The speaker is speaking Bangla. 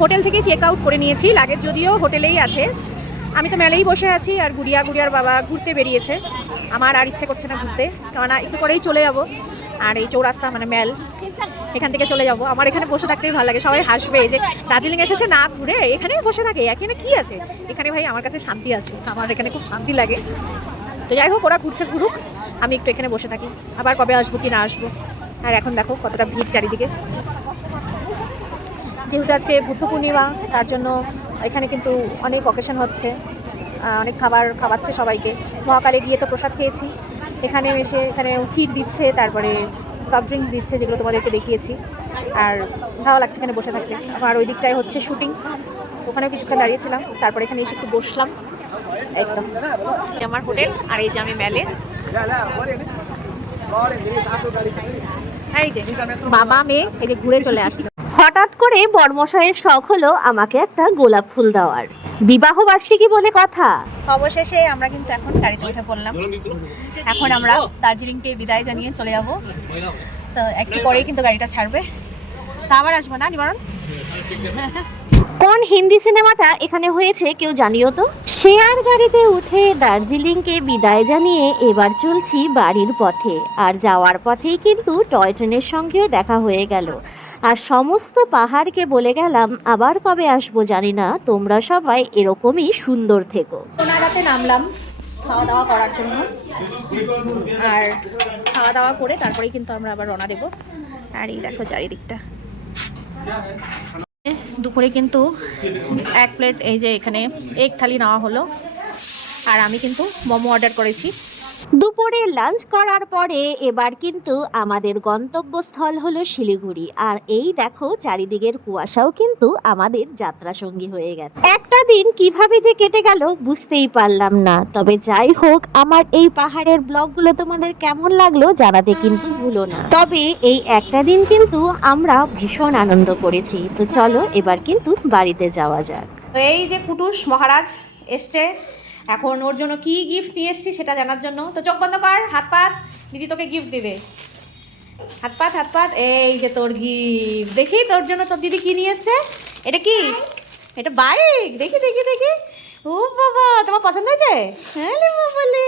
হোটেল থেকে চেক আউট করে নিয়েছি, লাগেজ যদিও হোটেলেই আছে। আমি তো মেলেই বসে আছি, আর গুড়িয়ার বাবা ঘুরতে বেরিয়েছে। আমার আর ইচ্ছে করছে না ঘুরতে, কেননা একটু করেই চলে যাব। আর এই চৌরাস্তা মানে মেল, এখান থেকে চলে যাব। আমার এখানে বসে থাকতেই ভালো লাগে, সবাই হাসবে যে দার্জিলিং এসেছে না ঘুরে এখানে বসে থাকে, এখানে কি আছে। এখানে ভাই আমার কাছে শান্তি আছে, আমার এখানে খুব শান্তি লাগে। তো যাই হোক, ওরা ঘুরছে ঘুরুক, আমি একটু এখানে বসে থাকি। আবার কবে আসবো কি না আসবো। আর এখন দেখো কতটা ভিড় চারিদিকে, যেহেতু আজকে বুদ্ধ পূর্ণিমা, তার জন্য এখানে কিন্তু অনেক অকেশন হচ্ছে, অনেক খাবার খাওয়াচ্ছে সবাইকে। মহাকালে গিয়ে তো প্রসাদ খেয়েছি, এখানে এসে এখানে ক্ষীর দিচ্ছে, তারপরে সফট ড্রিঙ্ক দিচ্ছে, যেগুলো তোমাদেরকে দেখিয়েছি। আর ভালো লাগছে এখানে বসে থাকতে। আমার ওই দিকটায় হচ্ছে শুটিং, ওখানেও কিছুক্ষণ দাঁড়িয়েছিলাম, তারপরে এখানে এসে একটু বসলাম। একদম আমার হোটেল, আর এই যে আমি মেলে, এই যে বাবা মেয়ে এই যে ঘুরে চলে আসলো। হঠাৎ করে বরমশাইয়ের শখ হলো আমাকে একটা গোলাপ ফুল দেওয়ার, বিবাহ বার্ষিকী বলে কথা। অবশেষে আমরা কিন্তু এখন গাড়িতে উঠে পড়লাম। এখন আমরা দার্জিলিংকে বিদায় জানিয়ে চলে যাব। তো একটু পরেই কিন্তু গাড়িটা ছাড়বে, তা আবার আসবো না নিবারণ। কোন হিন্দি সিনেমাটা এখানে হয়েছে কেউ জানিও তো। শেয়ার গাড়িতে উঠে দার্জিলিংকে বিদায় জানিয়ে এবার চলছি বাড়ির পথে। আর যাওয়ার পথেই কিন্তু টয় ট্রেনের সঙ্গেও দেখা হয়ে গেল। আর সমস্ত পাহাড়কে বলে গেলাম আবার কবে আসবো জানি না, তোমরা সবাই এরকমই সুন্দর থেকো। সোনারাতে নামলাম খাওয়া দাওয়া করার জন্য, আর খাওয়া দাওয়া করে তারপরেই কিন্তু আমরা আবার রওনা দেব। আর এই দেখো চারিদিকটা। দুপুরে কিন্তু এক প্লেট এই যে এখানে এক থালি নেওয়া হলো, আর আমি কিন্তু মোমো অর্ডার করেছি। দুপুরে লাঞ্চ করার পরে এবার কিন্তু আমাদের গন্তব্যস্থল হলো শিলিগুড়ি। আর এই দেখো চারিদিকের কুয়াশাও কিন্তু আমাদের যাত্রা সঙ্গী হয়ে গেছে। একটা দিন কিভাবে যে কেটে গেল বুঝতেই পারলাম না। তবে যাই হোক, আমার এই পাহাড়ের ব্লগগুলো তোমাদের কেমন লাগলো জানাতে কিন্তু ভুলো না। তবে এই একটা দিন কিন্তু আমরা ভীষণ আনন্দ করেছি। তো চলো এবার কিন্তু বাড়িতে যাওয়া যাক। তো এই যে কুটুস মহারাজ এসছে, এখন ওর জন্য কি গিফট নিয়ে এসছি সেটা জানার জন্য। তো চোখ বন্ধ কর, হাত পাত, দিদি তোকে গিফট দিবে। হাত পাত, এই যে তোর গিফট। দেখি তোর জন্য তোর দিদি কি নিয়ে এসছে। এটা কি? এটা বাইক। দেখি। ও বাবা, তোমার পছন্দ হয়েছে? হ্যাঁ রে বাবালে।